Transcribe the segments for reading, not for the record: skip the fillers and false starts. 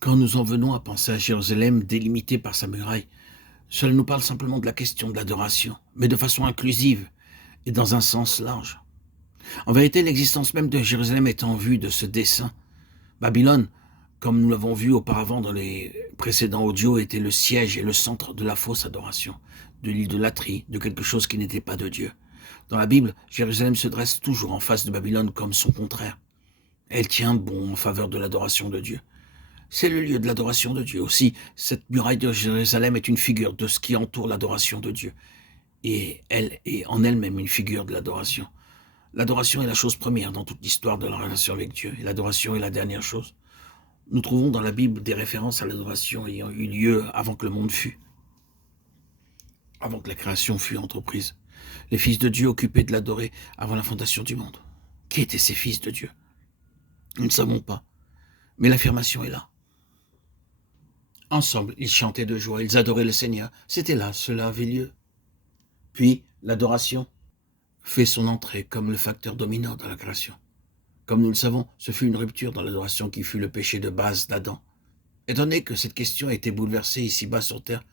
Quand nous en venons à penser à Jérusalem délimitée par sa muraille, cela nous parle simplement de la question de l'adoration, mais de façon inclusive et dans un sens large. En vérité, l'existence même de Jérusalem est en vue de ce dessein. Babylone, comme nous l'avons vu auparavant dans les précédents audios, était le siège et le centre de la fausse adoration, de l'idolâtrie, de quelque chose qui n'était pas de Dieu. Dans la Bible, Jérusalem se dresse toujours en face de Babylone comme son contraire. Elle tient bon en faveur de l'adoration de Dieu. C'est le lieu de l'adoration de Dieu. Aussi, cette muraille de Jérusalem est une figure de ce qui entoure l'adoration de Dieu. Et elle est en elle-même une figure de l'adoration. L'adoration est la chose première dans toute l'histoire de la relation avec Dieu. Et l'adoration est la dernière chose. Nous trouvons dans la Bible des références à l'adoration ayant eu lieu avant que le monde fût, avant que la création fût entreprise. Les fils de Dieu occupaient de l'adorer avant la fondation du monde. Qui étaient ces fils de Dieu? Nous ne savons pas. Mais l'affirmation est là. Ensemble, ils chantaient de joie, ils adoraient le Seigneur. C'était là, cela avait lieu. Puis, l'adoration fait son entrée comme le facteur dominant dans la création. Comme nous le savons, ce fut une rupture dans l'adoration qui fut le péché de base d'Adam. Étant donné que cette question a été bouleversée ici-bas sur terre,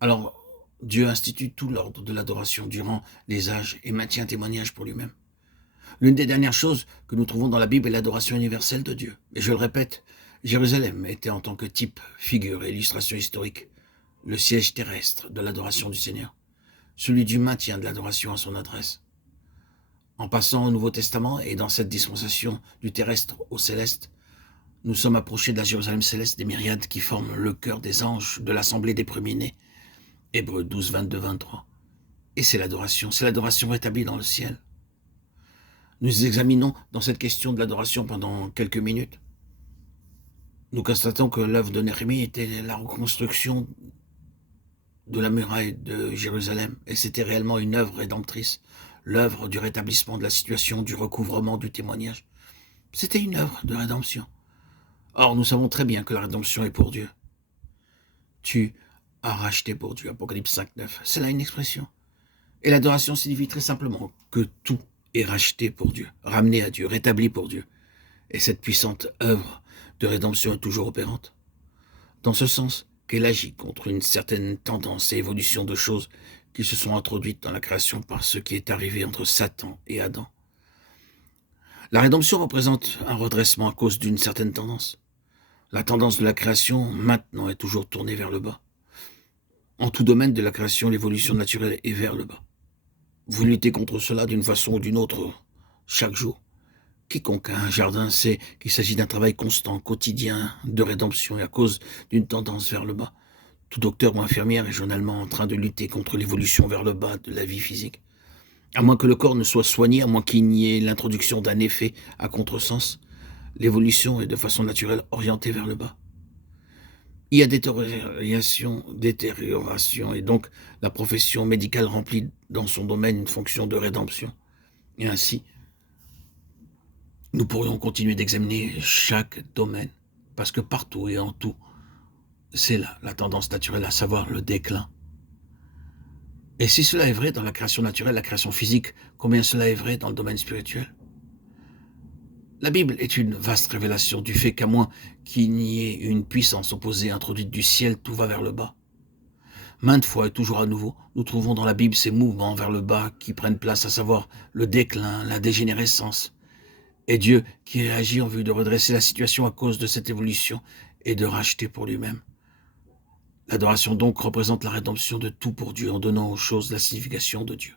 alors Dieu institue tout l'ordre de l'adoration durant les âges et maintient témoignage pour lui-même. L'une des dernières choses que nous trouvons dans la Bible est l'adoration universelle de Dieu. Et je le répète, Jérusalem était en tant que type, figure et illustration historique le siège terrestre de l'adoration du Seigneur, celui du maintien de l'adoration à son adresse. En passant au Nouveau Testament et dans cette dispensation du terrestre au céleste, nous sommes approchés de la Jérusalem céleste des myriades qui forment le cœur des anges de l'assemblée des premiers-nés. Hébreux 12, 22, 23. Et c'est l'adoration rétablie dans le ciel. Nous examinons dans cette question de l'adoration pendant quelques minutes. Nous constatons que l'œuvre de Néhémie était la reconstruction de la muraille de Jérusalem, et c'était réellement une œuvre rédemptrice, l'œuvre du rétablissement de la situation, du recouvrement du témoignage. C'était une œuvre de rédemption. Or, nous savons très bien que la rédemption est pour Dieu. Tu as racheté pour Dieu, Apocalypse 5, 9. C'est là une expression. Et l'adoration signifie très simplement que tout est racheté pour Dieu, ramené à Dieu, rétabli pour Dieu. Et cette puissante œuvre de rédemption est toujours opérante. Dans ce sens qu'elle agit contre une certaine tendance et évolution de choses qui se sont introduites dans la création par ce qui est arrivé entre Satan et Adam. La rédemption représente un redressement à cause d'une certaine tendance. La tendance de la création, maintenant, est toujours tournée vers le bas. En tout domaine de la création, l'évolution naturelle est vers le bas. Vous luttez contre cela d'une façon ou d'une autre, chaque jour. Quiconque a un jardin sait qu'il s'agit d'un travail constant, quotidien, de rédemption et à cause d'une tendance vers le bas. Tout docteur ou infirmière est journalement en train de lutter contre l'évolution vers le bas de la vie physique. À moins que le corps ne soit soigné, à moins qu'il n'y ait l'introduction d'un effet à contresens, l'évolution est de façon naturelle orientée vers le bas. Il y a détérioration, et donc la profession médicale remplit dans son domaine une fonction de rédemption. Et ainsi, nous pourrions continuer d'examiner chaque domaine, parce que partout et en tout, c'est là la tendance naturelle, à savoir le déclin. Et si cela est vrai dans la création naturelle, la création physique, combien cela est vrai dans le domaine spirituel? La Bible est une vaste révélation du fait qu'à moins qu'il n'y ait une puissance opposée introduite du ciel, tout va vers le bas. Maintes fois et toujours à nouveau, nous trouvons dans la Bible ces mouvements vers le bas qui prennent place, à savoir le déclin, la dégénérescence. Et Dieu qui réagit en vue de redresser la situation à cause de cette évolution et de racheter pour lui-même. L'adoration donc représente la rédemption de tout pour Dieu en donnant aux choses la signification de Dieu.